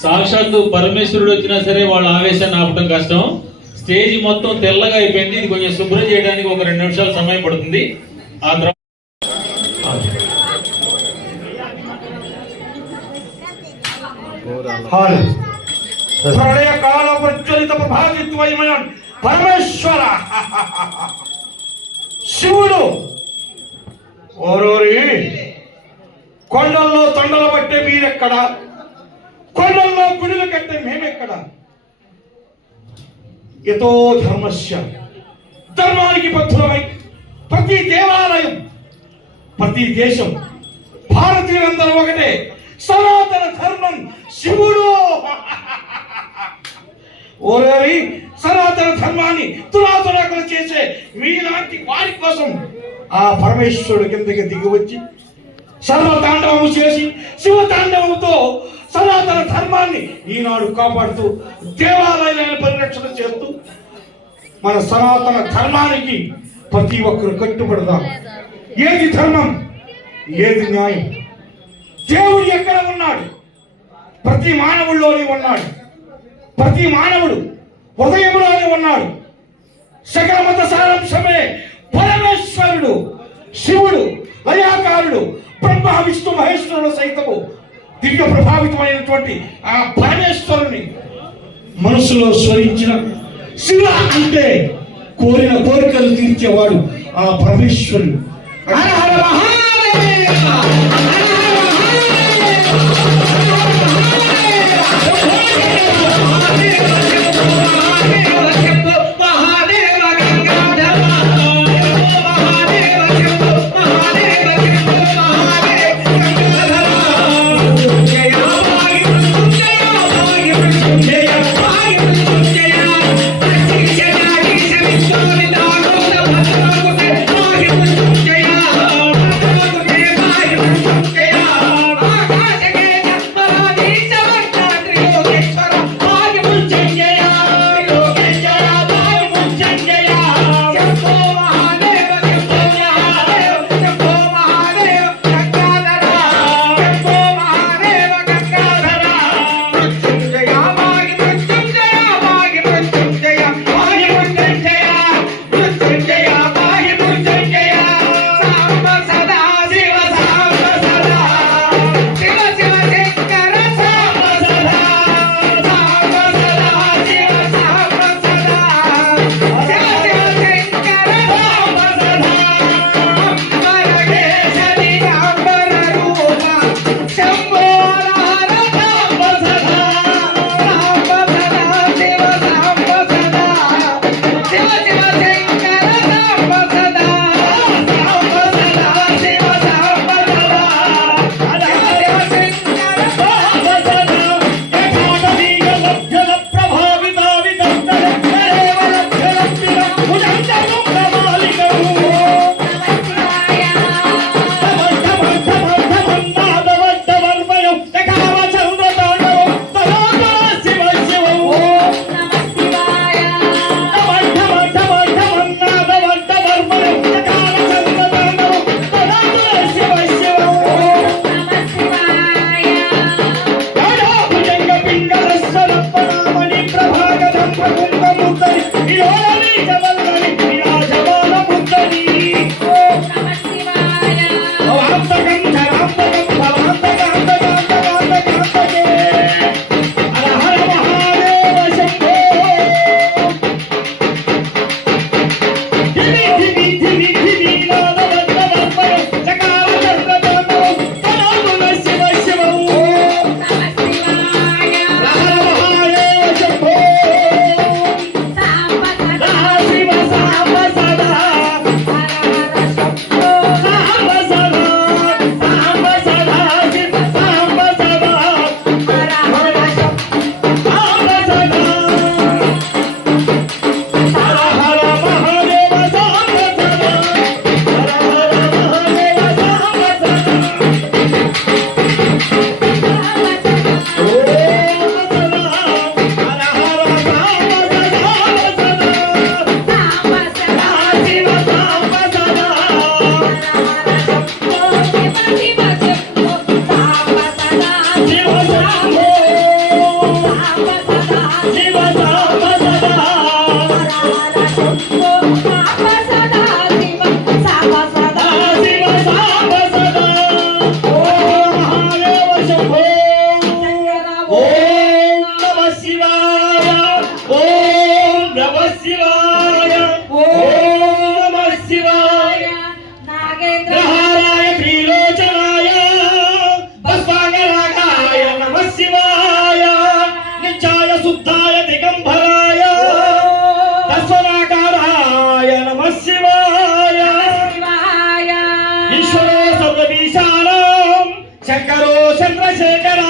సాక్షాత్తు పరమేశ్వరుడు వచ్చినా సరే వాళ్ళ ఆవేశాన్ని ఆపడం కష్టం. స్టేజ్ మొత్తం తెల్లగా అయిపోయింది. ఇది కొంచెం శుభ్రం చేయడానికి ఒక 2 నిమిషాలు సమయం పడుతుంది. ఆ తర్వాత ప్రళయకాల ప్రజ్వలిత ప్రభావిత్వమైన పరమేశ్వర శివుడు ఓరోరి కొండల్లో తొండలు పట్టే మీరెక్కడ, కొండల్లో గుడిలు కట్టే మేమెక్కడ? యతో ధర్మస్య ధర్మానికి బద్ధులమై ప్రతి దేవాలయం ప్రతి దేశం భారతీయులందరూ ఒకటే. సనాతన ధర్మం శివుడు. ఓరోరి సనాతన ధర్మాన్ని తులాతులాకులు చేసే మీలాంటి వారి కోసం ఆ పరమేశ్వరుడు కిందకి దిగి వచ్చి సర్వతాండవము చేసి శివతాండవంతో సనాతన ధర్మాన్ని ఈనాడు కాపాడుతూ దేవాలయాలను పరిరక్షణ చేస్తూ మన సనాతన ధర్మానికి ప్రతి ఒక్కరు కట్టుబడదాం. ఏది ధర్మం, ఏది న్యాయం? దేవుడు ఎక్కడ ఉన్నాడు? ప్రతి మానవుల్లోనే ఉన్నాడు. ప్రతి మానవుడు హృదయంలోనే ఉన్నాడు. సకల మత సారాంశమే పరమేశ్వరుడు శివుడు, లయాకారుడు, బ్రహ్మ విష్ణు మహేశ్వరుడు సైతము దివ్య ప్రభావితమైనటువంటి ఆ పరమేశ్వరుని మనసులో స్మరించిన శివ అంటే కోరిన కోరికలు తీర్చేవాడు ఆ పరమేశ్వరుడు. హర హర మహాదేవ. Yeah. శంభో ఓం నమః శివాయ ఓం నమః శివాయ ఓం నమః శివాయ గ్రహారాయ త్రిలోచనాయ భస్మాంగరాగాయ నమః శివాయ నిత్యాయ శుద్ధాయ దిగంబరాయ తస్వరాకారాయ నమః శివాయ ఈశ్వరో సర్వవిశాలం శంకరో చంద్రశేఖర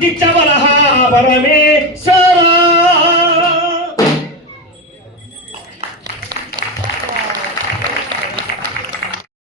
నిత్యవరః పరమేశ్వర